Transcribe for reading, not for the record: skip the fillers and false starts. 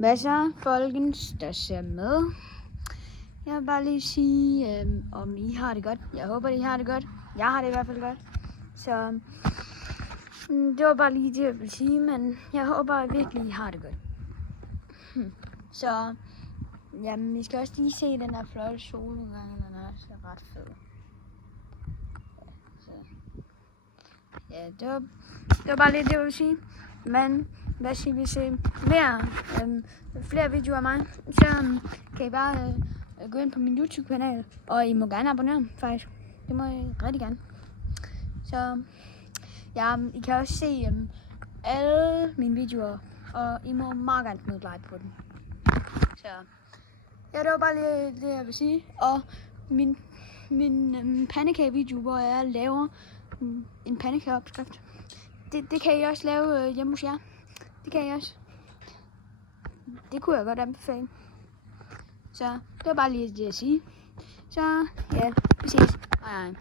Hvad så, folkens, der ser med? Jeg vil bare lige sige, om I har det godt. Jeg håber, I har det godt. Jeg har det i hvert fald godt. Så det var bare lige det, jeg ville sige, men jeg håber virkelig, I har det godt. Så jamen, I skal også lige se den der flotte soludgang, den er også ret fed. Ja, det var bare lidt det, jeg ville sige. Men hvis I vil se flere videoer af mig, så kan I bare gå ind på min YouTube-kanal, og I må gerne abonnere, faktisk. Det må I rigtig gerne. Så ja, I kan også se alle mine videoer, og I må meget gerne smide like på dem. Så ja, det var bare lige det, jeg vil sige. Og min pandekage-video, hvor jeg laver en pandekageopskrift, det kan I også lave hjemme hos jer. Det kan I også. Det kunne jeg godt anbefale. Så det var bare lige det, jeg siger. Så ja, vi ses. Hej hej.